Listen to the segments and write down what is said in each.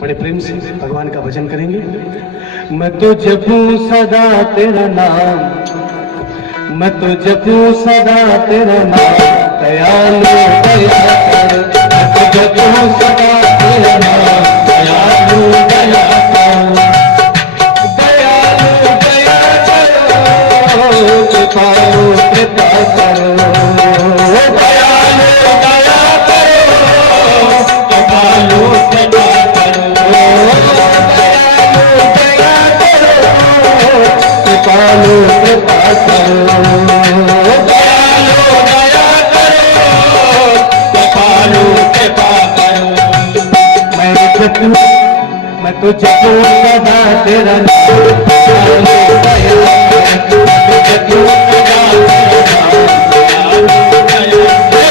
बड़े प्रेम से भगवान का भजन करेंगे। मैं तो जपूं सदा तेरा नाम, मैं तो जपूं सदा तेरा नाम, दयालु दया कर। मैं तो जपूं सदा तेरा नाम, दयालु दया कर। दयालु दया करो, कृपालु कृपा करो। दयालु दया करो, कृपालु कृपा करो। दयालु दया करो, कृपालु कृपा करो। दयालु दया करो, कृपालु कृपा करो। मैं तो जपूं सदा तेरा नाम, दयालु दया कर। मैं तो जपूं सदा तेरा नाम, दयालु दया कर।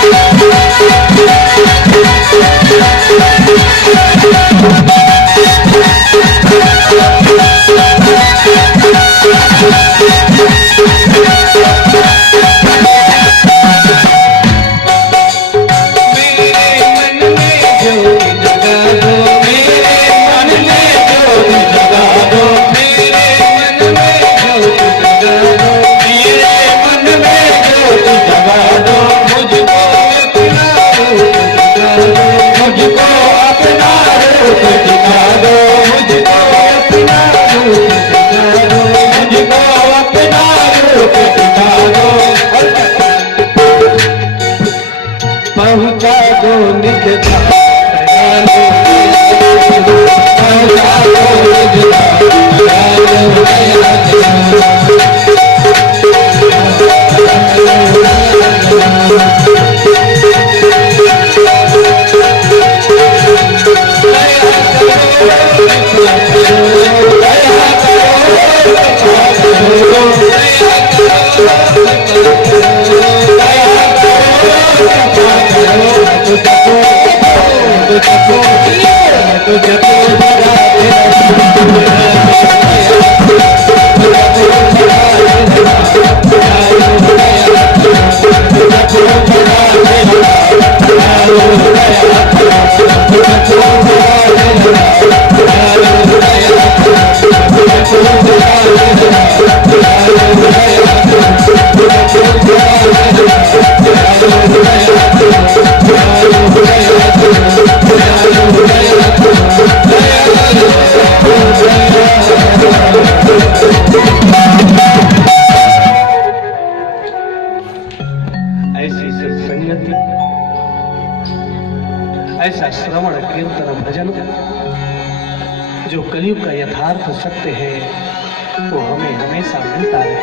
Thank you. जागो निज धाम, दयालु जागो निज धाम, दयालु ऐसा श्रवण कीर्तन भजन जो कलयुग का यथार्थ सत्य है वो हमें हमेशा मिलता रहे।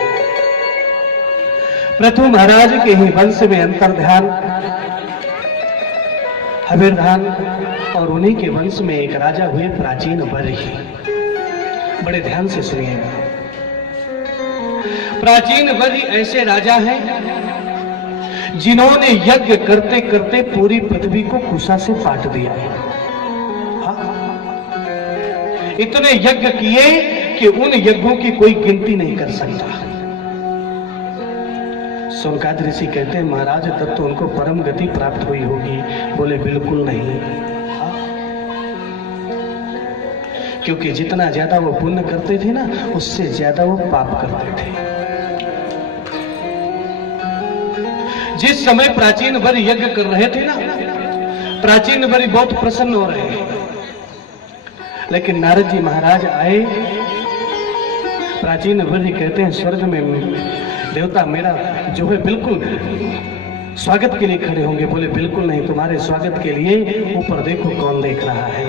पृथु महाराज के ही वंश में अंतर्ध्यान हविर्धान और उन्हीं के वंश में एक राजा हुए प्राचीन बरही। बड़े ध्यान से सुनिएगा। प्राचीन बरही ऐसे राजा हैं जिन्होंने यज्ञ करते करते पूरी पृथ्वी को कुशा से पाट दिया। हाँ? इतने यज्ञ किए कि उन यज्ञों की कोई गिनती नहीं कर सकता। सोनकाद ऋषि कहते हैं महाराज तब तो उनको परम गति प्राप्त हुई होगी। बोले बिल्कुल नहीं। हाँ? क्योंकि जितना ज्यादा वो पुण्य करते थे ना उससे ज्यादा वो पाप करते थे। जिस समय प्राचीन वर यज्ञ कर रहे थे ना, प्राचीन वरी बहुत प्रसन्न हो रहे हैं। लेकिन नारद जी महाराज आए। प्राचीन वरी कहते हैं स्वर्ग में देवता मेरा जो है बिल्कुल स्वागत के लिए खड़े होंगे। बोले बिल्कुल नहीं, तुम्हारे स्वागत के लिए ऊपर देखो कौन देख रहा है।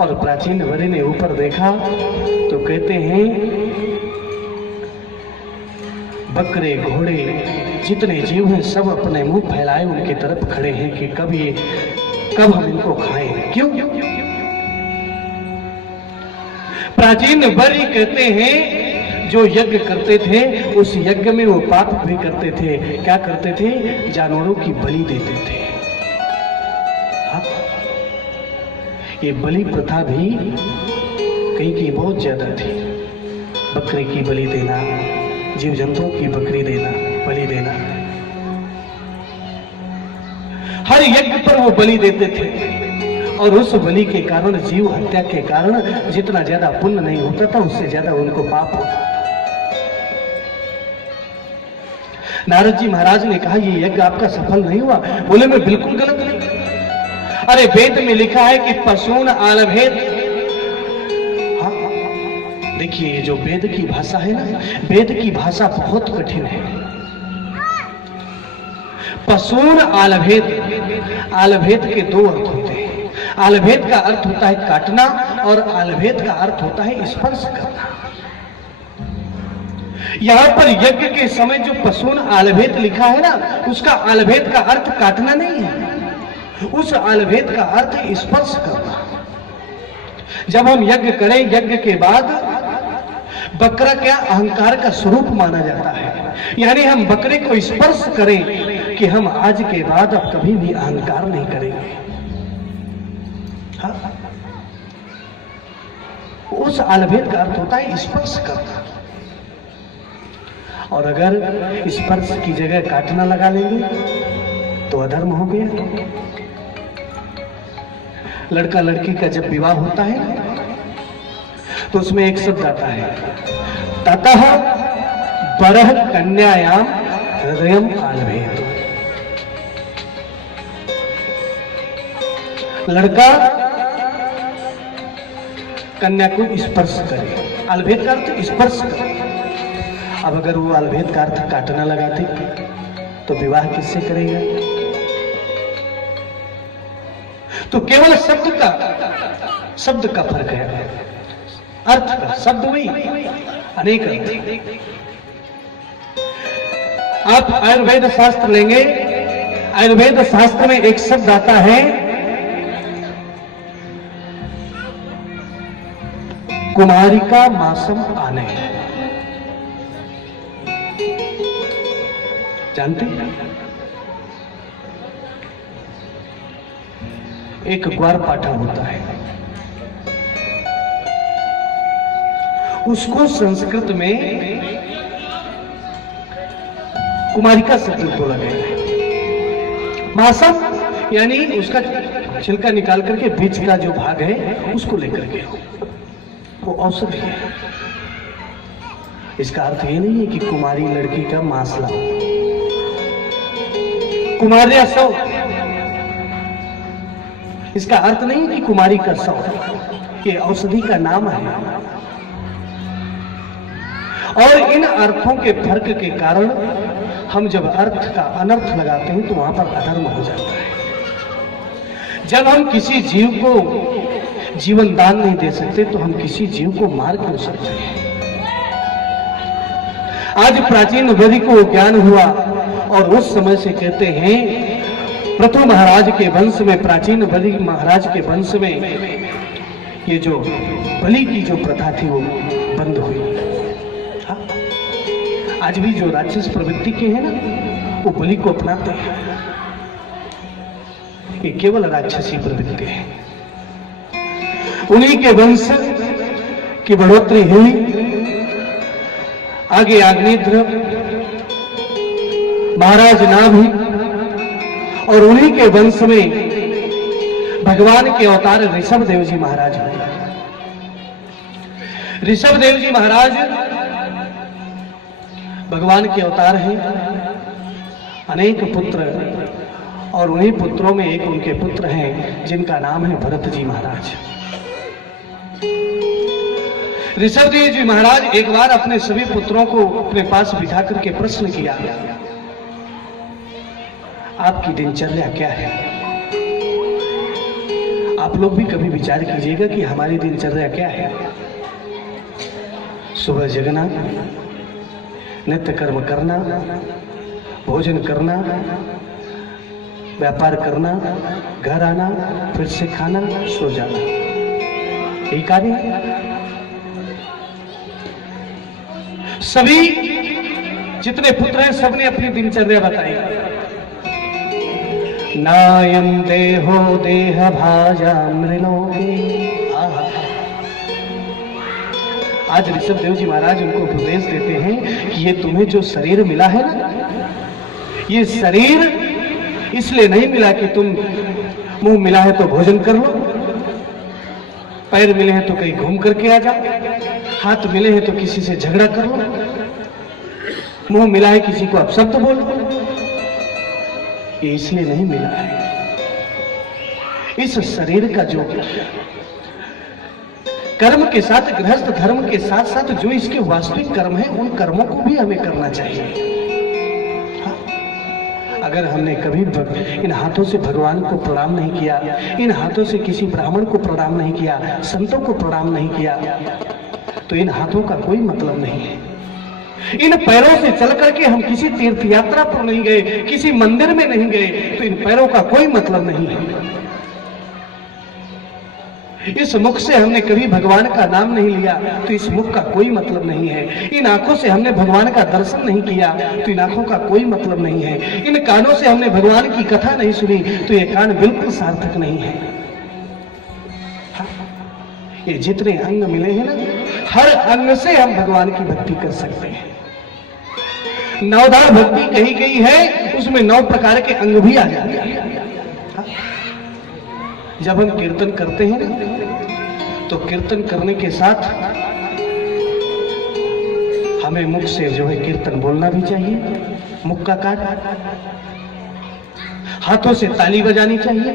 और प्राचीन वरी ने ऊपर देखा तो कहते हैं बकरे घोड़े जितने जीव हैं सब अपने मुंह फैलाए उनकी तरफ खड़े हैं कि कब हम इनको खाएं। क्यों? प्राचीन वरी कहते हैं जो यज्ञ करते थे उस यज्ञ में वो पाप भी करते थे। क्या करते थे? जानवरों की बलि देते थे। हाँ? ये बलि प्रथा भी कहीं की बहुत ज्यादा थी। बकरे की बलि देना, जीव जंतुओं की बकरी देना, बलि देना, हर यज्ञ पर वो बलि देते थे। और उस बलि के कारण, जीव हत्या के कारण जितना ज्यादा पुण्य नहीं होता था उससे ज्यादा उनको पाप होता। नारद जी महाराज ने कहा ये यज्ञ आपका सफल नहीं हुआ। बोले मैं बिल्कुल गलत नहीं। अरे वेद में लिखा है कि पशून आलभेद। देखिए ये जो वेद की भाषा है ना, वेद की भाषा बहुत कठिन है। पशून आलभेद, आलभेद के दो अर्थ होते हैं। आलभेद का अर्थ होता है काटना और आलभेद का अर्थ होता है स्पर्श करना। यहां पर यज्ञ के समय जो पशून आलभेद लिखा है ना, उसका आलभेद का अर्थ काटना नहीं है, उस आलभेद का अर्थ स्पर्श करना। जब हम यज्ञ करें, यज्ञ के बाद बकरा क्या अहंकार का स्वरूप माना जाता है। यानी हम बकरे को स्पर्श करें कि हम आज के बाद अब कभी भी अहंकार नहीं करेंगे। हाँ? उस आलभेद का अर्थ होता है स्पर्श करना। और अगर स्पर्श की जगह काटना लगा लेंगे तो अधर्म हो गया। लड़का लड़की का जब विवाह होता है तो उसमें एक शब्द आता है ततः बरह कन्यायाम हृदयम आलभेद। लड़का कन्या को स्पर्श करे, आलभेद का अर्थ स्पर्श करे। अब अगर वो आलभेद का अर्थ काटना लगाते तो विवाह किससे करेगा? तो केवल शब्द का फर्क है, अर्थ का। शब्द वही, अनेक अर्थ। आप आयुर्वेद शास्त्र लेंगे, आयुर्वेद शास्त्र में एक शब्द आता है कुमारिका मासम आने। जानते हैं? एक ग्वार पाठा होता है, उसको संस्कृत में कुमारिका शब्द बोला गया है। मासम यानी उसका छिलका निकाल करके बीच का जो भाग है उसको लेकर के, वो औषधि है। इसका अर्थ ये नहीं है कि कुमारी लड़की का मांस लाओ, कुमार्या सौ, इसका अर्थ नहीं कि कुमारी का सौ, ये औषधि का नाम है। और इन अर्थों के फर्क के कारण हम जब अर्थ का अनर्थ लगाते हैं तो वहां पर अधर्म हो जाता है। जब हम किसी जीव को जीवन दान नहीं दे सकते तो हम किसी जीव को मार क्यों सकते हैं? आज प्राचीन वेदी को ज्ञान हुआ और उस समय से कहते हैं पृथु महाराज के वंश में, प्राचीन बलि महाराज के वंश में ये जो बलि की जो प्रथा थी वो बंद हुई। हाँ? आज भी जो राक्षस प्रवृत्ति के हैं ना, वो बलि को अपनाते हैं। ये केवल राक्षसी प्रवृत्ति है। उन्हीं के वंश की बढ़ोतरी हुई, आगे अग्निध्र महाराज नाभि, और उन्हीं के वंश में भगवान के अवतार ऋषभ देव जी महाराज हुए। ऋषभ देव जी महाराज भगवान के अवतार हैं, अनेक पुत्र, और उन्हीं पुत्रों में एक उनके पुत्र हैं जिनका नाम है भरत जी महाराज। ऋषभ देव जी महाराज एक बार अपने सभी पुत्रों को अपने पास बिठा करके प्रश्न किया, आपकी दिनचर्या क्या है? आप लोग भी कभी विचार कीजिएगा कि हमारी दिनचर्या क्या है। सुबह जगना, नित्य कर्म करना, भोजन करना, व्यापार करना, घर आना, फिर से खाना, सो जाना, यही कार्य है। सभी जितने पुत्र हैं सबने अपनी दिनचर्या बताई। नायं देहो देह भाजा मृलोके। आज ऋषभ देव जी महाराज उनको उपदेश देते हैं कि ये तुम्हें जो शरीर मिला है ना, ये शरीर इसलिए नहीं मिला कि तुम, मुंह मिला है तो भोजन कर लो, पैर मिले हैं तो कहीं घूम करके आ जाओ, हाथ मिले हैं तो किसी से झगड़ा कर लो, मुंह मिला है किसी को अपशब्द बोलो, ये इसलिए नहीं मिला है। इस शरीर का जो कर्म के साथ, गृहस्थ धर्म के साथ साथ जो इसके वास्तविक कर्म है, उन कर्मों को भी हमें करना चाहिए। अगर हमने कभी इन हाथों से भगवान को प्रणाम नहीं किया, इन हाथों से किसी ब्राह्मण को प्रणाम नहीं किया, संतों को प्रणाम नहीं किया, तो इन हाथों का कोई मतलब नहीं है। इन पैरों से चल करके हम किसी तीर्थ यात्रा पर नहीं गए, किसी मंदिर में नहीं गए, तो इन पैरों का कोई मतलब नहीं है। इस मुख से हमने कभी भगवान का नाम नहीं लिया, तो इस मुख का कोई मतलब नहीं है। इन आंखों से हमने भगवान का दर्शन नहीं किया, तो इन आंखों का कोई मतलब नहीं है। इन कानों से हमने भगवान की कथा नहीं सुनी, तो ये कान बिल्कुल सार्थक नहीं है। ये जितने अंग मिले हैं ना, हर अंग से हम भगवान की भक्ति कर सकते हैं। नवधा भक्ति कही गई है, उसमें 9 प्रकार के अंग भी आ जाते हैं। जब हम कीर्तन करते हैं ना, तो कीर्तन करने के साथ हमें मुख से जो है कीर्तन बोलना भी चाहिए, मुख का कार्य, हाथों से ताली बजानी चाहिए,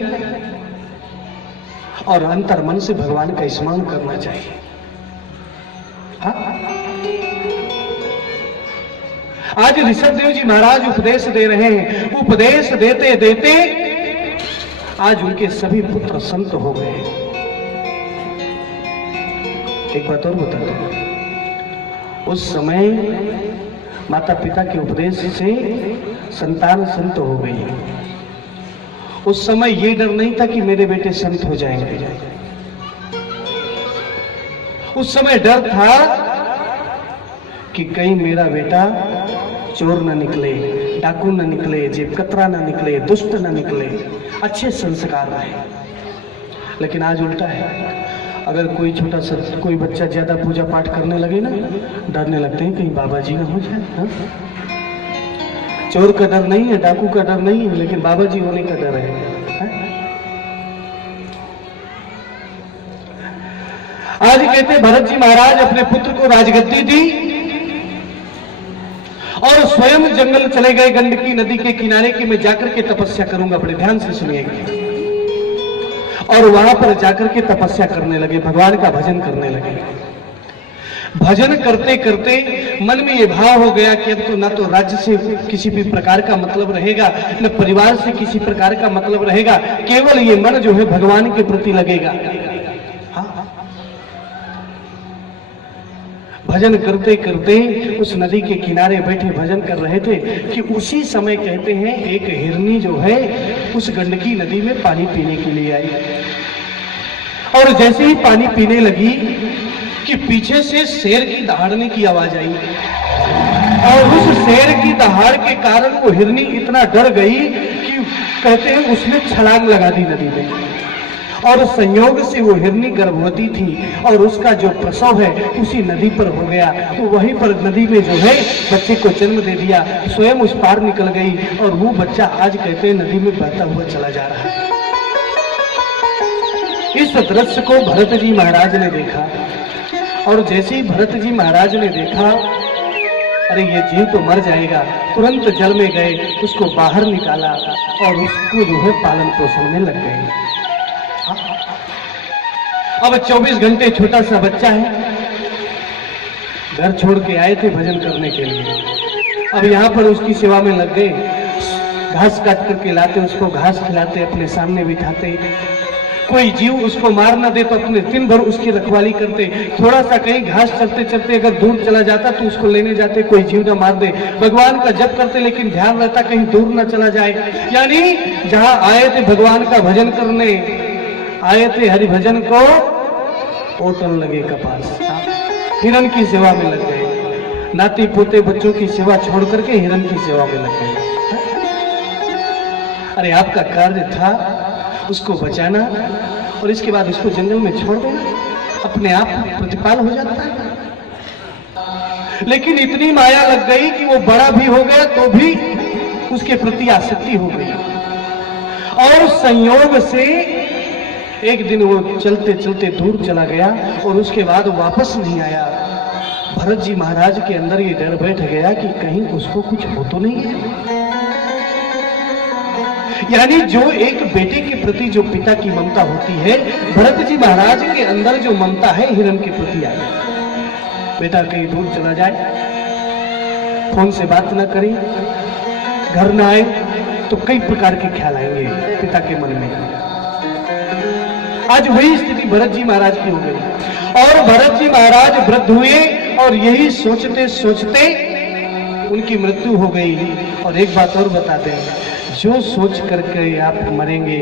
और अंतर मन से भगवान का स्मरण करना चाहिए। हाँ? आज ऋषभ देव जी महाराज उपदेश दे रहे हैं। उपदेश देते देते आज उनके सभी पुत्र संत हो गए। एक बात और बता दूं, उस समय माता पिता के उपदेश से संतान संत हो गई। उस समय ये डर नहीं था कि मेरे बेटे संत हो जाएंगे। उस समय डर था कि कहीं मेरा बेटा चोर न निकले, डाकू न निकले, जेब कतरा न निकले, दुष्ट न निकले, अच्छे संस्कार रहे। लेकिन आज उल्टा है। अगर कोई छोटा सा कोई बच्चा ज्यादा पूजा पाठ करने लगे ना, डरने लगते हैं कहीं बाबा जी ना हो जाए। हाँ? चोर का डर नहीं है, डाकू का डर नहीं है, लेकिन बाबा जी होने का डर है। आज कहते भरत जी महाराज अपने पुत्र को राजगद्दी दी और स्वयं जंगल चले गए गंडकी नदी के किनारे कि मैं जाकर के तपस्या करूंगा। बड़े ध्यान से सुनिएगा। और वहां पर जाकर के तपस्या करने लगे, भगवान का भजन करने लगे। भजन करते करते मन में ये भाव हो गया कि अब तो ना तो राज्य से किसी भी प्रकार का मतलब रहेगा, न परिवार से किसी प्रकार का मतलब रहेगा, केवल ये मन जो है भगवान के प्रति लगेगा। भजन करते करते उस नदी के किनारे बैठे भजन कर रहे थे कि उसी समय कहते हैं एक हिरनी जो है उस गंडकी नदी में पानी पीने के लिए आई। और जैसे ही पानी पीने लगी कि पीछे से शेर की दहाड़ने की आवाज आई। और उस शेर की दहाड़ के कारण वो हिरनी इतना डर गई कि कहते हैं उसने छलांग लगा दी नदी में। और संयोग से वो हिरनी गर्भवती थी और उसका जो प्रसव है उसी नदी पर हो गया। वो वहीं पर नदी में जो है बच्चे को जन्म दे दिया, स्वयं उस पार निकल गई और वो बच्चा आज कहते हैं नदी में बहता हुआ चला जा रहा है। इस दृश्य को भरत जी महाराज ने देखा और जैसे ही भरत जी महाराज ने देखा, अरे ये जीव तो मर जाएगा, तुरंत जल में गए, उसको बाहर निकाला और उसको जो है पालन पोषण में लग गए। अब 24 घंटे छोटा सा बच्चा है, घर छोड़ के आए थे भजन करने के लिए। अब यहाँ पर उसकी सेवा में लग गए, घास काट करके लाते, उसको घास खिलाते, अपने सामने बिठाते। कोई जीव उसको मार ना दे तो अपने दिन भर उसकी रखवाली करते। थोड़ा सा कहीं घास चलते चलते अगर दूर चला जाता तो उसको लेने जाते, कोई जीव ना मार दे। भगवान का जप करते लेकिन ध्यान रहता कहीं दूर ना चला जाए। यानी जहाँ आए थे भगवान का भजन करने, आए थे हरि भजन को, ओटन लगे कपास, हिरन की सेवा में लग गए। नाती पोते बच्चों की सेवा छोड़ करके हिरन की सेवा में लग गए। अरे आपका कार्य था उसको बचाना और इसके बाद उसको जंगल में छोड़ देना, अपने आप प्रतिपाल हो जाता है। लेकिन इतनी माया लग गई कि वो बड़ा भी हो गया तो भी उसके प्रति आसक्ति हो गई। और संयोग से एक दिन वो चलते चलते दूर चला गया और उसके बाद वापस नहीं आया। भरत जी महाराज के अंदर ये डर बैठ गया कि कहीं उसको कुछ हो तो नहीं है। यानी जो एक बेटे के प्रति जो पिता की ममता होती है, भरत जी महाराज के अंदर जो ममता है हिरन के प्रति आ गई। बेटा कहीं दूर चला जाए, फोन से बात ना करे, घर ना आए तो कई प्रकार के ख्याल आएंगे पिता के मन में। आज वही स्थिति भरत जी महाराज की हो गई और भरत जी महाराज वृद्ध हुए और यही सोचते सोचते उनकी मृत्यु हो गई। और एक बात और बताते हैं, जो सोच करके आप मरेंगे,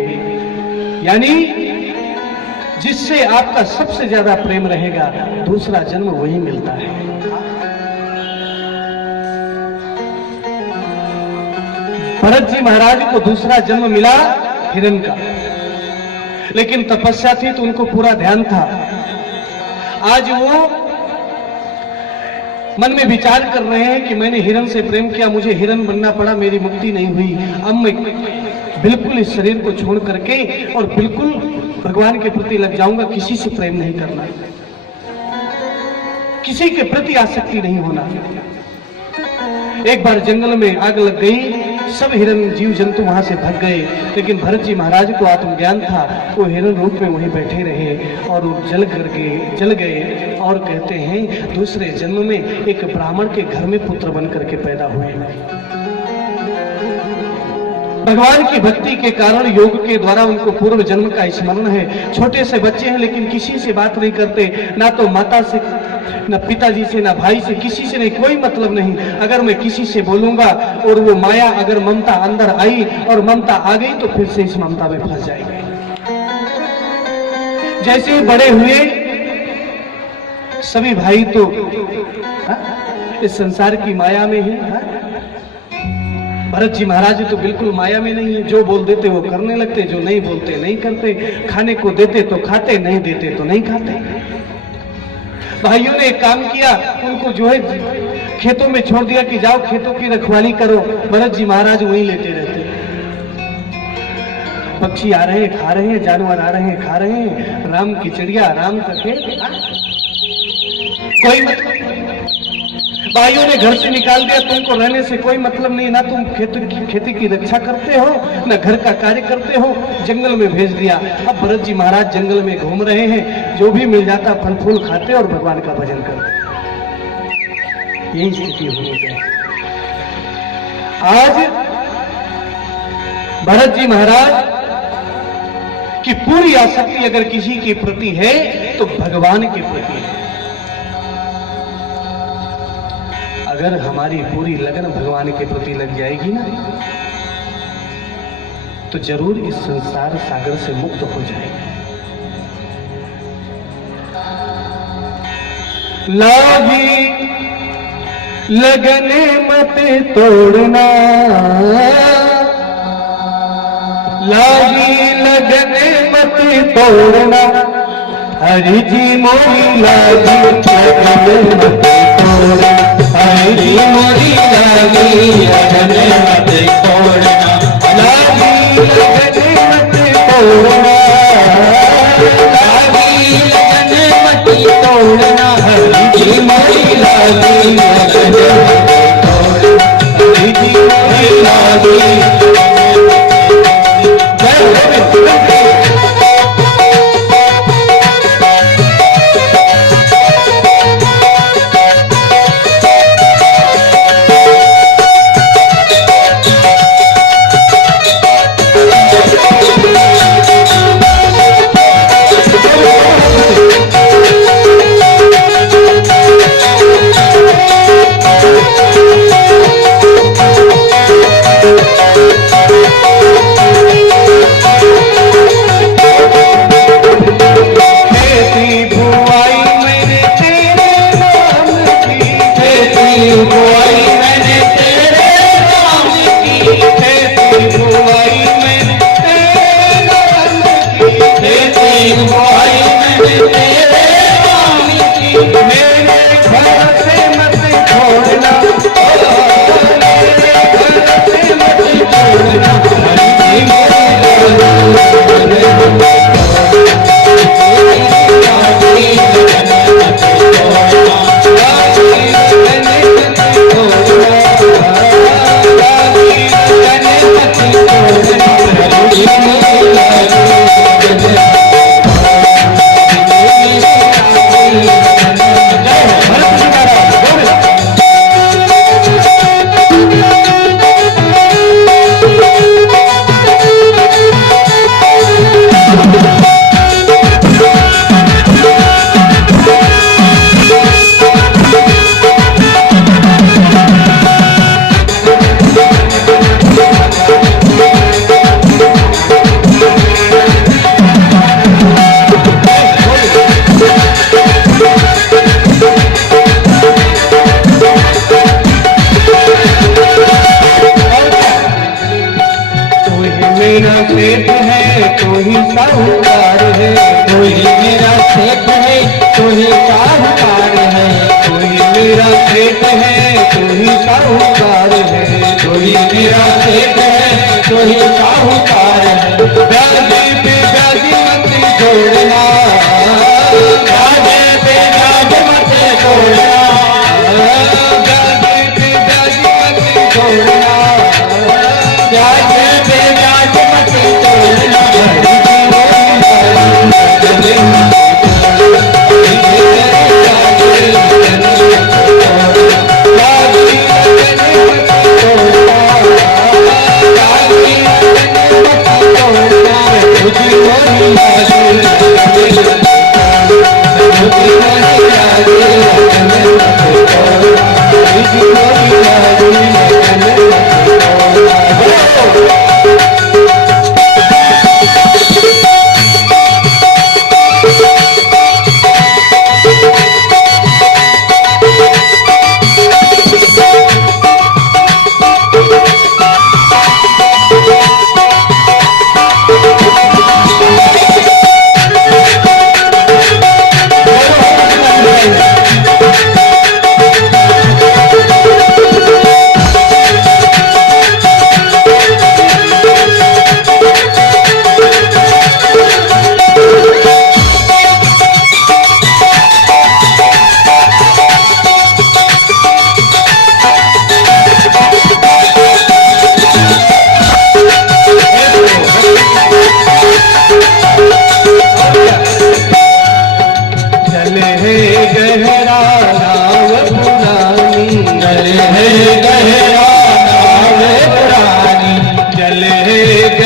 यानी जिससे आपका सबसे ज्यादा प्रेम रहेगा, दूसरा जन्म वही मिलता है। भरत जी महाराज को दूसरा जन्म मिला हिरन का, लेकिन तपस्या थी तो उनको पूरा ध्यान था। आज वो मन में विचार कर रहे हैं कि मैंने हिरन से प्रेम किया, मुझे हिरन बनना पड़ा, मेरी मुक्ति नहीं हुई। अब मैं बिल्कुल इस शरीर को छोड़ करके और बिल्कुल भगवान के प्रति लग जाऊंगा, किसी से प्रेम नहीं करना, किसी के प्रति आसक्ति नहीं होना। एक बार जंगल में आग लग गई, सब हिरन जीव जंतु वहां से भाग गए, लेकिन भरत जी महाराज को आत्मज्ञान था, वो हिरन रूप में वहीं बैठे रहे और वो जल गए और कहते हैं दूसरे जन्म में एक ब्राह्मण के घर में पुत्र बन करके पैदा हुए। भगवान की भक्ति के कारण योग के द्वारा उनको पूर्व जन्म का स्मरण है। छोटे से बच्चे हैं लेकिन किसी से बात नहीं करते, ना तो माता से, ना पिताजी से, ना भाई से, किसी से नहीं, कोई मतलब नहीं। अगर मैं किसी से बोलूंगा और वो माया अगर ममता अंदर आई और ममता आ गई तो फिर से इस ममता में फंस जाएंगे। जैसे ही बड़े हुए सभी भाई तो इस संसार की माया में है। भरत जी महाराज तो बिल्कुल माया में नहीं है, जो बोल देते वो करने लगते, जो नहीं बोलते नहीं करते, खाने को देते तो खाते, नहीं देते तो नहीं खाते। भाइयों ने एक काम किया, उनको जो है खेतों में छोड़ दिया कि जाओ खेतों की रखवाली करो। भरत जी महाराज वहीं लेटे रहते। पक्षी आ रहे हैं खा रहे हैं, जानवर आ रहे हैं खा रहे हैं, राम की चिड़िया, राम का खेत, कोई मतलब नहीं। भाइयों ने घर से निकाल दिया, तुमको रहने से कोई मतलब नहीं, ना तुम खेती की रक्षा करते हो, ना घर का कार्य करते हो, जंगल में भेज दिया। अब भरत जी महाराज जंगल में घूम रहे हैं, जो भी मिल जाता फल फूल खाते और भगवान का भजन करते। यही स्थिति होनी चाहिए। आज भरत जी महाराज की पूरी आसक्ति अगर किसी के प्रति है तो भगवान के प्रति है। अगर हमारी पूरी लगन भगवान के प्रति लग जाएगी ना तो जरूर इस संसार सागर से मुक्त हो जाएगी। लागी लगने मत तोड़ना, लागी लगने मत तोड़ना, हरि जी मोरी लागी लगने मत तोड़ना, हरि जी मोरी लागी लगने मत तोड़ना, लागी लगने मत तोड़ना, लागी लगने मत तोड़ना, हरि जी मोरी लागी लगने मत तोड़ना, हरि जी मोरी लागी। Yeah.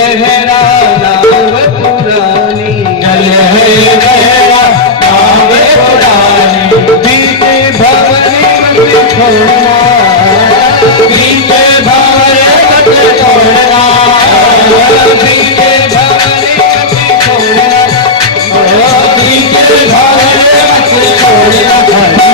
गहरा नाव पुरानी, जल है गहरा नाव पुरानी, बीते भंवरे मत छोड़ना, बीते भंवरे मत छोड़ना, बीते भंवरे मत छोड़ना, बीते भंवरे मत छोड़ना।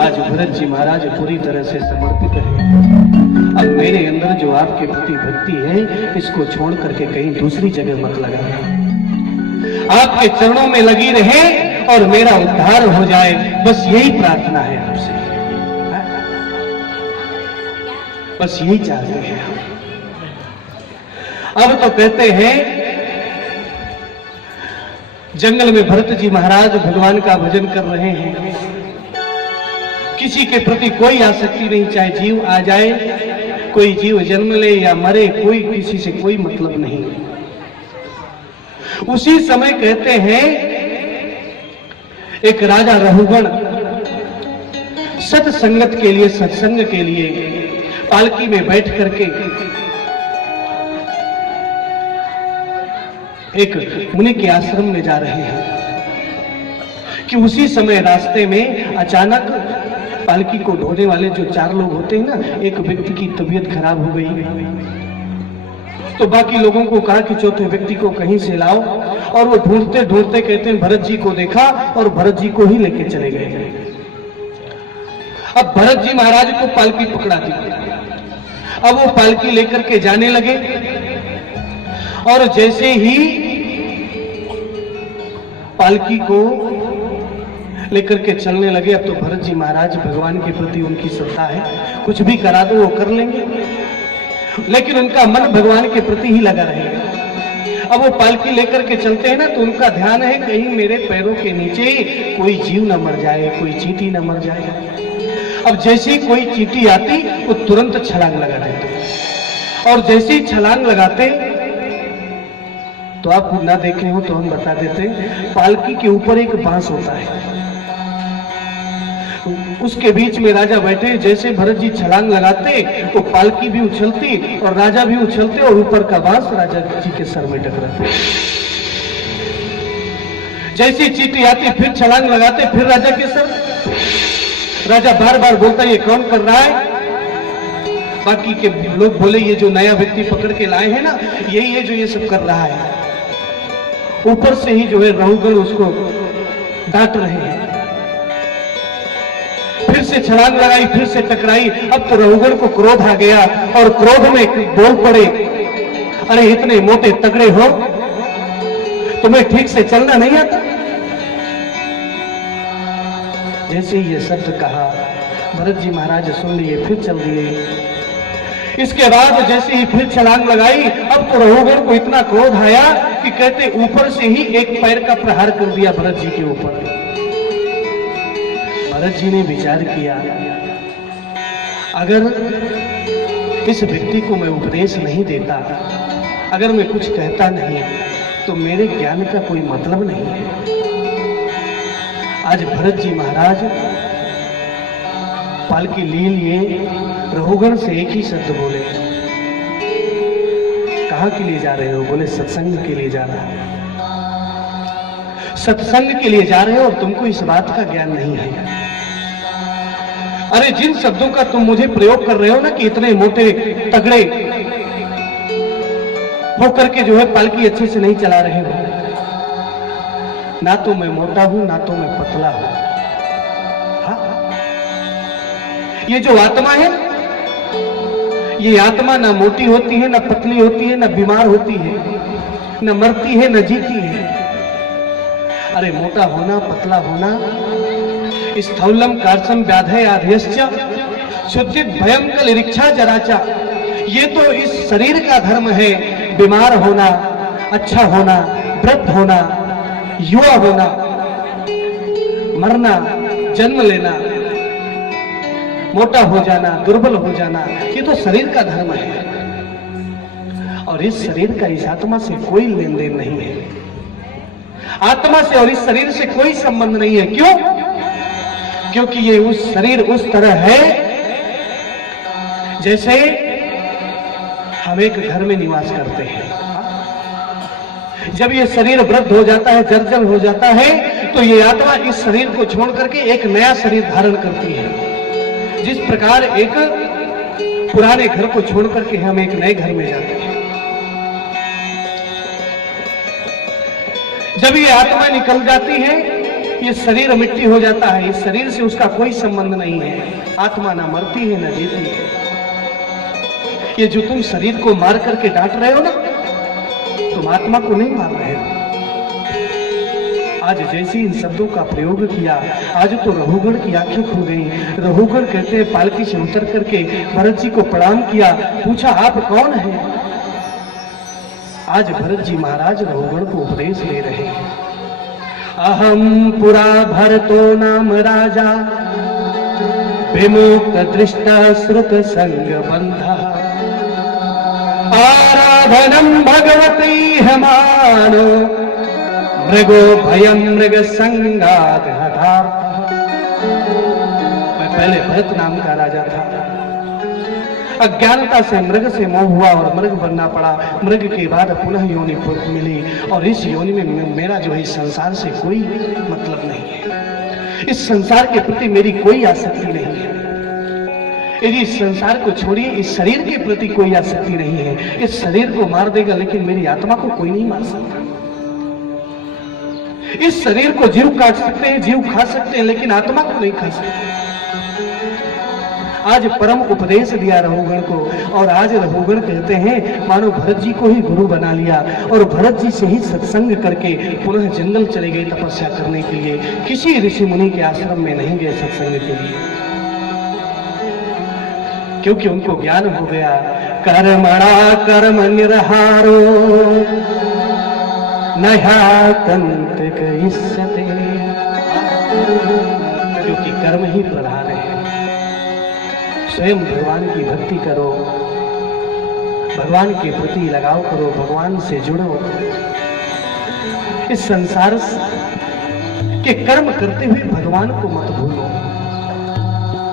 आज भरत जी महाराज पूरी तरह से समर्पित है। अब मेरे अंदर जो आपके प्रति भक्ति है, इसको छोड़ करके कहीं दूसरी जगह मत लगाए। आपके चरणों में लगी रहे और मेरा उद्धार हो जाए, बस यही प्रार्थना है आपसे, बस यही चाहते हैं। अब तो कहते हैं जंगल में भरत जी महाराज भगवान का भजन कर रहे हैं, किसी के प्रति कोई आसक्ति नहीं, चाहे जीव आ जाए, कोई जीव जन्म ले या मरे, कोई किसी से कोई मतलब नहीं। उसी समय कहते हैं एक राजा रहुगण सत्संगत के लिए, सत्संग के लिए पालकी में बैठ करके एक मुनि के आश्रम में जा रहे हैं कि उसी समय रास्ते में अचानक पालकी को ढोने वाले जो 4 लोग होते हैं ना, एक व्यक्ति की तबीयत खराब हो गई, तो बाकी लोगों को कहा कि चौथे व्यक्ति को कहीं से लाओ, और वो ढूंढते ढूंढते कहते हैं भरत जी को देखा और भरत जी को ही लेके चले गए। अब भरत जी महाराज को पालकी पकड़ा दी, अब वो पालकी लेकर के जाने लगे, और जैसे ही पालकी को लेकर के चलने लगे, अब तो भरत जी महाराज भगवान के प्रति उनकी श्रद्धा है, कुछ भी करा दो वो कर लेंगे, लेकिन उनका मन भगवान के प्रति ही लगा रहेगा। अब वो पालकी लेकर के चलते हैं ना, तो उनका ध्यान है कहीं मेरे पैरों के नीचे कोई जीव न मर जाए, कोई चींटी न मर जाए। अब जैसे ही कोई चींटी आती वो तुरंत छलांग लगा देते, और जैसे ही छलांग लगाते, तो आप ना देखे हो तो हम बता देते, पालकी के ऊपर एक बांस होता है, उसके बीच में राजा बैठे, जैसे भरत जी छलांग लगाते तो पालकी भी उछलती और राजा भी उछलते, और ऊपर का बांस राजा जी के सर में टकराता। जैसी चींटी आती फिर छलांग लगाते, फिर राजा के सर। राजा बार बार बोलता ये कौन कर रहा है? बाकी के लोग बोले ये जो नया व्यक्ति पकड़ के लाए हैं ना, यही है जो ये सब कर रहा है। ऊपर से ही जो है रहुगण उसको डांट रहे हैं। फिर से छलांग लगाई, फिर से टकराई। अब तो रहुगण को क्रोध आ गया और क्रोध में बोल पड़े, अरे इतने मोटे तगड़े हो, तुम्हें ठीक से चलना नहीं आता? जैसे ही ये शब्द कहा, भरत जी महाराज सुन लिए, फिर चल दिए। इसके बाद जैसे ही फिर छलांग लगाई, अब तो रहुगण को इतना क्रोध आया कि कहते ऊपर से ही एक पैर का प्रहार कर दिया भरत जी के ऊपर। भरत जी ने विचार किया, अगर इस व्यक्ति को मैं उपदेश नहीं देता, अगर मैं कुछ कहता नहीं, तो मेरे ज्ञान का कोई मतलब नहीं है। आज भरत जी महाराज पालकी ले लिए, रहुगण से एक ही शब्द बोले, कहाँ के लिए जा रहे हो? बोले सत्संग के लिए जा रहा हूं। सत्संग के लिए जा रहे हो और तुमको इस बात का ज्ञान नहीं है। अरे जिन शब्दों का तुम मुझे प्रयोग कर रहे हो ना कि इतने मोटे तगड़े होकर के जो है पालकी अच्छे से नहीं चला रहे हो, ना तो मैं मोटा हूं ना तो मैं पतला हूं। हाँ? ये जो आत्मा है ये आत्मा ना मोटी होती है, ना पतली होती है, ना बीमार होती है, न मरती है न जीती है। अरे मोटा होना, पतला होना, स्थौलम कार्सम व्याधय आधेश्च शुद्धित भयम कलिरिक्षा जराचा, ये तो इस शरीर का धर्म है। बीमार होना, अच्छा होना, वृद्ध होना, युवा होना, मरना, जन्म लेना, मोटा हो जाना, दुर्बल हो जाना, ये तो शरीर का धर्म है। और इस शरीर का इस आत्मा से कोई लेन देन नहीं है। आत्मा से और इस शरीर से कोई संबंध नहीं है। क्यों? क्योंकि ये उस शरीर उस तरह है जैसे हम एक घर में निवास करते हैं। जब ये शरीर वृद्ध हो जाता है, जर्जर हो जाता है, तो ये आत्मा इस शरीर को छोड़ करके एक नया शरीर धारण करती है। जिस प्रकार एक पुराने घर को छोड़ करके हम एक नए घर में जाते हैं। जब ये आत्मा निकल जाती है, ये शरीर मिट्टी हो जाता है। इस शरीर से उसका कोई संबंध नहीं है। आत्मा ना मरती है ना जीती है। ये जो तुम शरीर को मार करके डांट रहे हो ना, तुम आत्मा को नहीं मार रहे हो। आज जैसे इन शब्दों का प्रयोग किया, आज तो रघुगण की आंखें खुल गई। रघुगण कहते हैं पालकी से उतर करके भरत जी को प्रणाम किया, पूछा आप कौन हैं? आज भरत जी महाराज रघुगण को उपदेश ले रहे हैं। अहम पुरा भरतो नाम राजा विमुक्त दृष्ट श्रुत संग बंधा आराधनम भगवती हमानो मृगो भयम मृग संगात हठा। मैं पहले भरत नाम का राजा था। अज्ञानता से मृग से मोह हुआ और मृग बनना पड़ा। मृग के बाद पुनः योनि मिली और इस योनि में मेरा जो है इस संसार से कोई मतलब नहीं है। इस संसार के प्रति मेरी कोई आसक्ति नहीं है। यदि इस संसार को छोड़िए, इस शरीर के प्रति कोई आसक्ति नहीं है। इस शरीर को मार देगा लेकिन मेरी आत्मा को कोई नहीं मार सकता। इस शरीर को जीव काट सकते हैं, जीव खा सकते हैं, लेकिन आत्मा को नहीं खा सकते। आज परम उपदेश दिया रघुगण को, और आज रघुगण कहते हैं मानो भरत जी को ही गुरु बना लिया और भरत जी से ही सत्संग करके पुनः जंगल चले गए तपस्या करने के लिए। किसी ऋषि मुनि के आश्रम में नहीं गए सत्संग के लिए, क्योंकि उनको ज्ञान हो गया कर्मणा कर्म निरहारो नह्यातंत्रिक इष्यते, क्योंकि कर्म ही प्रधान है। स्वयं भगवान की भक्ति करो, भगवान के प्रति लगाव करो, भगवान से जुड़ो। इस संसार के कर्म करते हुए भगवान को मत भूलो,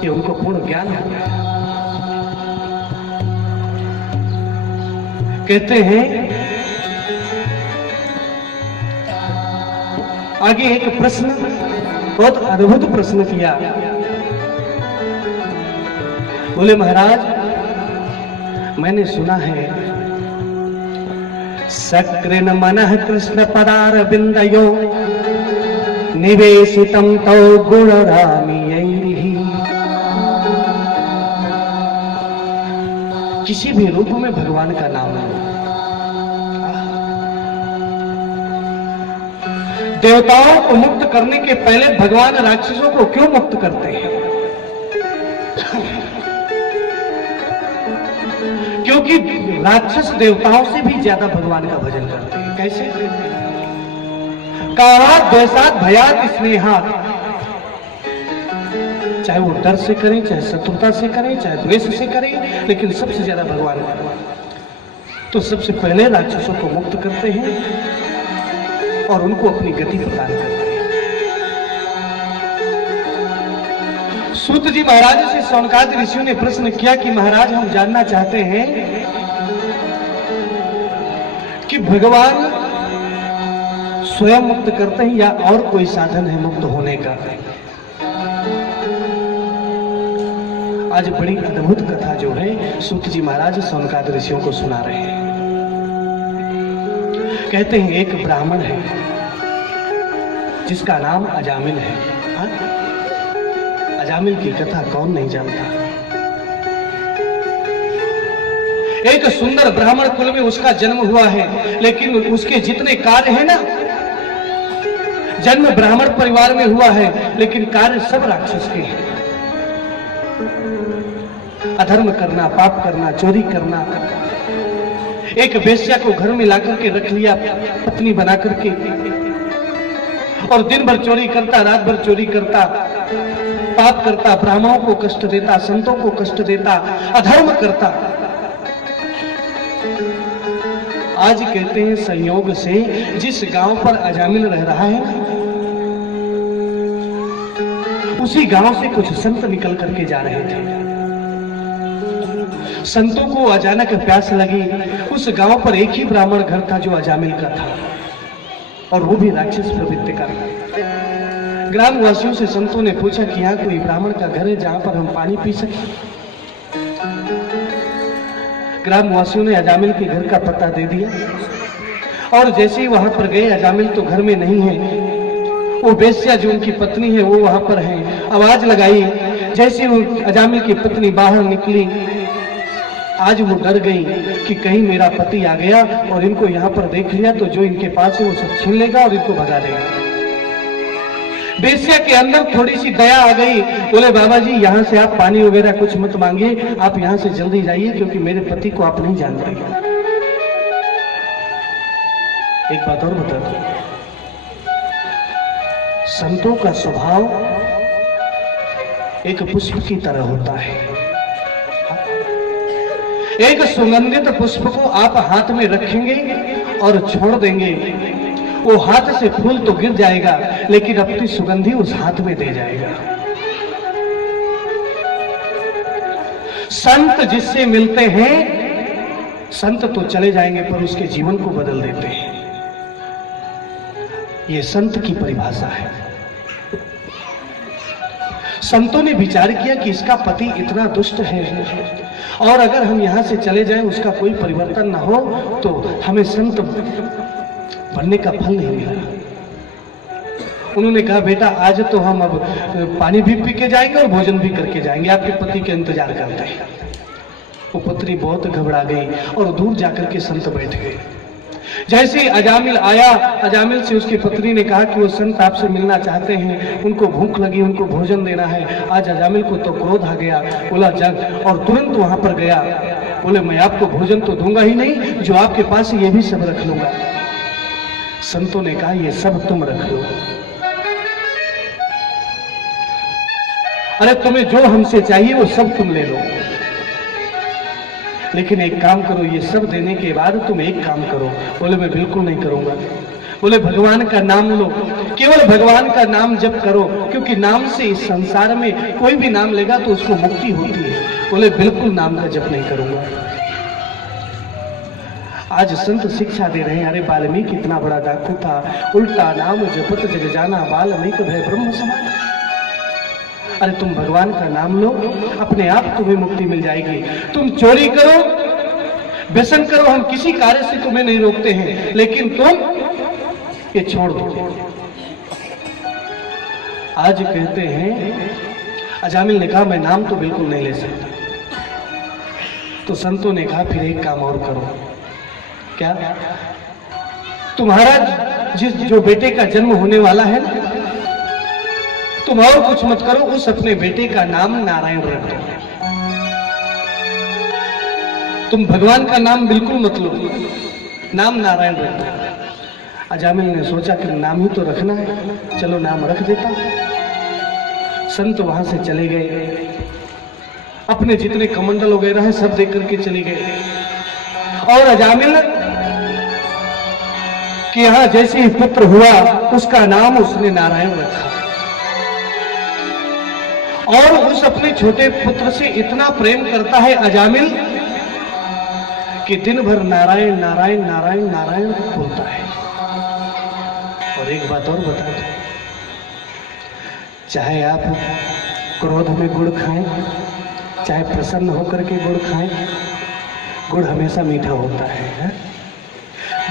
कि उनको पूर्ण ज्ञान हो गया। कहते हैं आगे एक प्रश्न, बहुत अद्भुत प्रश्न किया। बोले महाराज, मैंने सुना है सकृन मनः कृष्ण पदार बिंदयो निवेशितम तौ गुण रामियैहि। किसी भी रूप में भगवान का नाम लो। देवताओं को मुक्त करने के पहले भगवान राक्षसों को क्यों मुक्त करते हैं? क्योंकि राक्षस देवताओं से भी ज्यादा भगवान का भजन करते हैं। कैसे? कामात् द्वेषात् भयात् स्नेहात्, चाहे वो डर से करें, चाहे शत्रुता से करें, चाहे द्वेष से करें, लेकिन सबसे ज्यादा भगवान का। तो सबसे पहले राक्षसों को मुक्त करते हैं और उनको अपनी गति प्रदान करते हैं। सूत जी महाराज से शौनकादि ऋषियों ने प्रश्न किया कि महाराज, हम जानना चाहते हैं कि भगवान स्वयं मुक्त करते हैं या और कोई साधन है मुक्त होने का? आज बड़ी अद्भुत कथा जो है सूत जी महाराज शौनकादि ऋषियों को सुना रहे हैं। कहते हैं एक ब्राह्मण है जिसका नाम अजामिल है। अजामिल की कथा कौन नहीं जानता? एक सुंदर ब्राह्मण कुल में उसका जन्म हुआ है, लेकिन उसके जितने कार्य हैं ना, जन्म ब्राह्मण परिवार में हुआ है लेकिन कार्य सब राक्षस के हैं। अधर्म करना, पाप करना, चोरी करना। एक वेश्या को घर में लाकर के रख लिया पत्नी बना करके, और दिन भर चोरी करता, रात भर चोरी करता, पाप करता, ब्राह्मणों को कष्ट देता, संतों को कष्ट देता, अधर्म करता। आज कहते हैं संयोग से जिस गांव पर अजामिल रह रहा है, उसी गांव से कुछ संत निकल करके जा रहे थे। संतों को अचानक प्यास लगी। उस गांव पर एक ही ब्राह्मण घर था जो अजामिल का था, और वो भी राक्षस प्रवृत्ति का। ग्रामवासियों से संतों ने पूछा कि यहाँ कोई ब्राह्मण का घर है जहां पर हम पानी पी सकें। ग्रामवासियों ने अजामिल के घर का पता दे दिया, और जैसे ही वहां पर गए, अजामिल तो घर में नहीं है, वो वेश्या जो उनकी पत्नी है वो वहां पर है। आवाज लगाई, जैसे वो अजामिल की पत्नी बाहर निकली, आज वो डर गई कि कहीं मेरा पति आ गया और इनको यहाँ पर देख लिया तो जो इनके पास है वो सब छीन लेगा और इनको भगा देगा। वेश्या के अंदर थोड़ी सी दया आ गई। बोले बाबा जी, यहाँ से आप पानी वगैरह कुछ मत मांगिए, आप यहाँ से जल्दी जाइए क्योंकि मेरे पति को आप नहीं जानते। एक बात और बता दो, संतों का स्वभाव एक पुष्प की तरह होता है। एक सुगंधित पुष्प को आप हाथ में रखेंगे और छोड़ देंगे, वो हाथ से फूल तो गिर जाएगा लेकिन अपनी सुगंधी उस हाथ में दे जाएगा। संत जिससे मिलते हैं, संत तो चले जाएंगे पर उसके जीवन को बदल देते हैं। ये संत की परिभाषा है। संतों ने विचार किया कि इसका पति इतना दुष्ट है और अगर हम यहां से चले जाएं, उसका कोई परिवर्तन ना हो तो हमें संत बनने का फल नहीं मिला। उन्होंने कहा बेटा, आज तो हम अब पानी भी पी के जाएंगे और भोजन भी करके जाएंगे, आपके पति के इंतजार करते हैं। वो पुत्री बहुत घबरा गई और दूर जाकर के संत बैठ गए। जैसे अजामिल आया, अजामिल से उसकी पत्नी ने कहा कि वो संत आपसे मिलना चाहते हैं, उनको भूख लगी, उनको भोजन देना है। आज अजामिल को तो क्रोध आ गया, बोला जग, और तुरंत वहां पर गया। बोले मैं आपको भोजन तो दूंगा ही नहीं, जो आपके पास है ये भी सब रख लूंगा। संतों ने कहा ये सब तुम रख लो, अरे तुम्हें जो हमसे चाहिए वो सब तुम ले लो, लेकिन एक काम करो, ये सब देने के बाद तुम एक काम करो। बोले मैं बिल्कुल नहीं करूंगा। बोले भगवान का नाम लो, केवल भगवान का नाम जप करो, क्योंकि नाम से इस संसार में कोई भी नाम लेगा तो उसको मुक्ति होती है। बोले बिल्कुल नाम का जप नहीं करूंगा। आज संत शिक्षा दे रहे हैं, अरे वाल्मीकि कितना बड़ा डाकू था, उल्टा नाम जपत जग जाना, वाल्मीकि भय ब्रह्म समान। अरे तुम भगवान का नाम लो, अपने आप तुम्हें मुक्ति मिल जाएगी। तुम चोरी करो, व्यसन करो, हम किसी कार्य से तुम्हें नहीं रोकते हैं, लेकिन तुम ये छोड़ दो। आज कहते हैं, अजामिल ने कहा मैं नाम तो बिल्कुल नहीं ले सकता। तो संतों ने कहा फिर एक काम और करो। क्या? तुम्हारा जो बेटे का जन्म होने वाला है ना, तुम और कुछ मत करो, उस अपने बेटे का नाम नारायण रख दो। तुम भगवान का नाम बिल्कुल मत लो, नाम नारायण रख दो। अजामिल ने सोचा कि नाम ही तो रखना है, चलो नाम रख देता। संत वहां से चले गए, अपने जितने कमंडल वगैरह हैं सब देख करके चले गए। और अजामिल कि यहां जैसे ही पुत्र हुआ, उसका नाम उसने नारायण रखा। और उस अपने छोटे पुत्र से इतना प्रेम करता है अजामिल कि दिन भर नारायण नारायण नारायण नारायण बोलता है। और एक बात और बता दो, चाहे आप क्रोध में गुड़ खाएं, चाहे प्रसन्न होकर के गुड़ खाएं, गुड़ हमेशा मीठा होता है।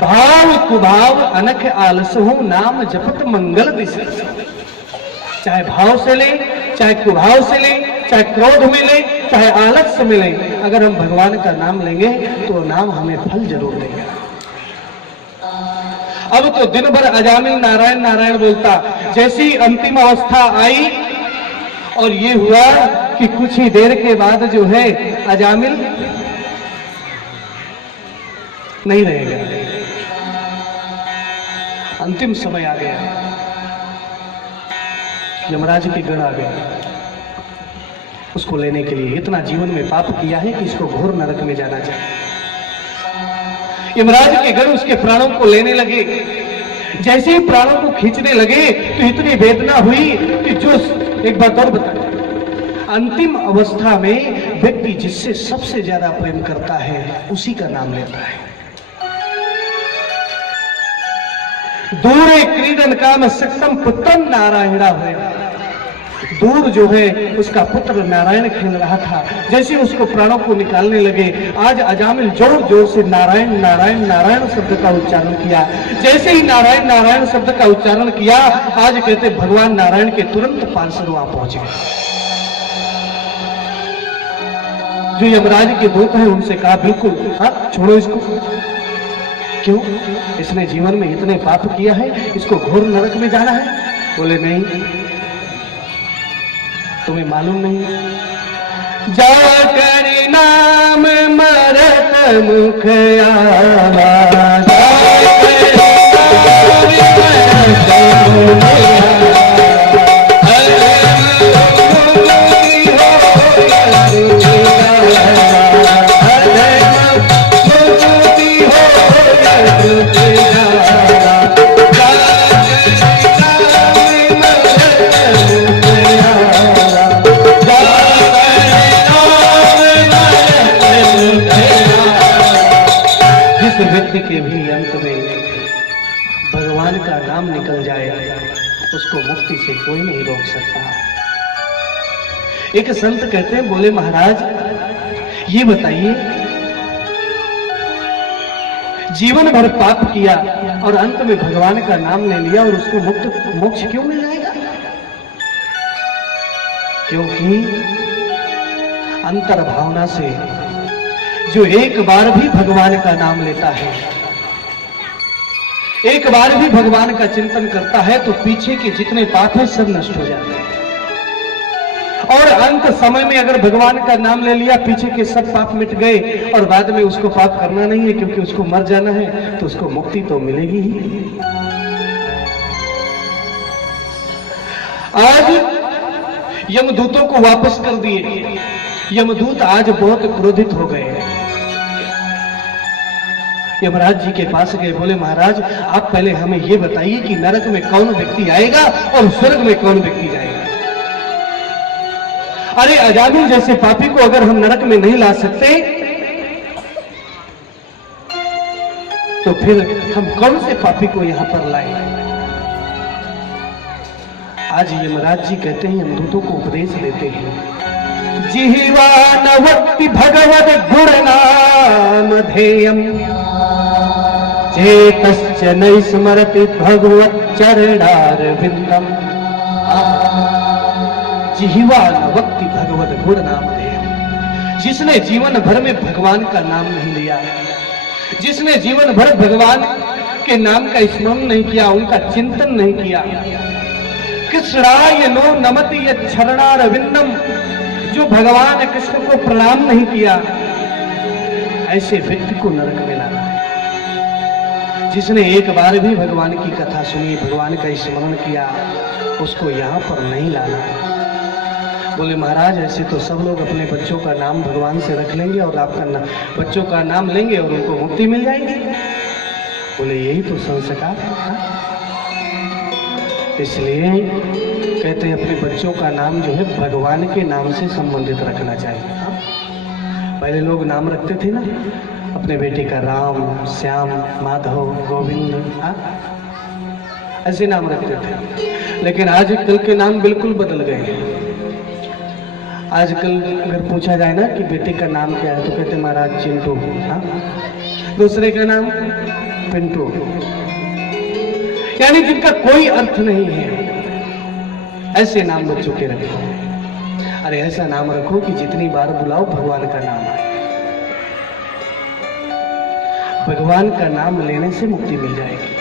भाव कुभाव अनख आलस हो, नाम जपत मंगल दिशा। चाहे भाव से ले, चाहे कुभाव से ले, चाहे क्रोध में ले, चाहे आलस्य मिले, अगर हम भगवान का नाम लेंगे तो नाम हमें फल जरूर देगा। अब तो दिन भर अजामिल नारायण नारायण बोलता, जैसी अंतिम अवस्था आई और ये हुआ कि कुछ ही देर के बाद जो है अजामिल नहीं रहेगा, अंतिम समय आ गया, यमराज के गण आ गए उसको लेने के लिए। इतना जीवन में पाप किया है कि इसको घोर नरक में जाना चाहिए। यमराज के गण उसके प्राणों को लेने लगे। जैसे ही प्राणों को खींचने लगे तो इतनी वेदना हुई कि जो, एक बात और बता, अंतिम अवस्था में व्यक्ति जिससे सबसे ज्यादा प्रेम करता है उसी का नाम लेता है। दूरे क्रीडन काम सक्तम पुत्रम नारायणा हुआ, दूर जो है उसका पुत्र नारायण खेल रहा था। जैसे उसको प्राणों को निकालने लगे, आज अजामिल जोर जोर से नारायण नारायण नारायण शब्द का उच्चारण किया। जैसे ही नारायण नारायण शब्द का उच्चारण किया, आज कहते भगवान नारायण के तुरंत पार्षद वहां पहुंच गए। जो यमराज के दूत हैं उनसे कहा, बिल्कुल हाँ छोड़ो इसको। क्यों? इसने जीवन में इतने पाप किया है, इसको घोर नरक में जाना है। बोले नहीं, तुम्हें मालूम नहीं, जाकर नाम मरत मुख आवा, के भी अंत में भगवान का नाम निकल जाए उसको मुक्ति से कोई नहीं रोक सकता। एक संत कहते हैं, बोले महाराज ये बताइए, जीवन भर पाप किया और अंत में भगवान का नाम ले लिया और उसको मोक्ष क्यों मिल जाएगा? क्योंकि अंतर भावना से जो एक बार भी भगवान का नाम लेता है, एक बार भी भगवान का चिंतन करता है, तो पीछे के जितने पाप हैं सब नष्ट हो जाते हैं। और अंत समय में अगर भगवान का नाम ले लिया, पीछे के सब पाप मिट गए और बाद में उसको पाप करना नहीं है क्योंकि उसको मर जाना है, तो उसको मुक्ति तो मिलेगी ही। आज यमदूतों को वापस कर दिए। यमदूत आज बहुत क्रोधित हो गए। यमराज जी के पास गए, बोले महाराज आप पहले हमें यह बताइए कि नरक में कौन व्यक्ति आएगा और स्वर्ग में कौन व्यक्ति जाएगा। अरे अजामिल जैसे पापी को अगर हम नरक में नहीं ला सकते तो फिर हम कौन से पापी को यहां पर लाए। आज यमराज जी कहते हैं, यमदूतों को उपदेश देते हैं, जिह्वा नवति भगवद गुण नाम धेयम चेतश्च न स्मरति भगवत चरणार विंदम। जिह्वा नवति भगवद गुण नाम धेयम, जिसने जीवन भर में भगवान का नाम नहीं लिया, जिसने जीवन भर भगवान के नाम का स्मरण नहीं किया, उनका चिंतन नहीं किया, कृष्णाय नो नमति यच्छरणार विंदम, जो भगवान कृष्ण को प्रणाम नहीं किया, ऐसे व्यक्ति को नरक में लाना है। जिसने एक बार भी भगवान की कथा सुनी, भगवान का स्मरण किया, उसको यहां पर नहीं लाना। बोले महाराज ऐसे तो सब लोग अपने बच्चों का नाम भगवान से रख लेंगे और आपका बच्चों का नाम लेंगे और उनको मुक्ति मिल जाएगी। बोले यही तो संस्कार है। इसलिए कहते हैं अपने बच्चों का नाम जो है भगवान के नाम से संबंधित रखना चाहिए। पहले लोग नाम रखते थे ना अपने बेटे का, राम, श्याम, माधव, गोविंद, ऐसे नाम रखते थे। लेकिन आजकल के नाम बिल्कुल बदल गए। आजकल अगर पूछा जाए ना कि बेटे का नाम क्या है तो कहते महाराज चिंटू, दूसरे का नाम पिंटू, यानी जिनका कोई अर्थ नहीं है, ऐसे नाम बच्चों के रखे। अरे ऐसा नाम रखो कि जितनी बार बुलाओ भगवान का नाम आए। भगवान का नाम लेने से मुक्ति मिल जाएगी।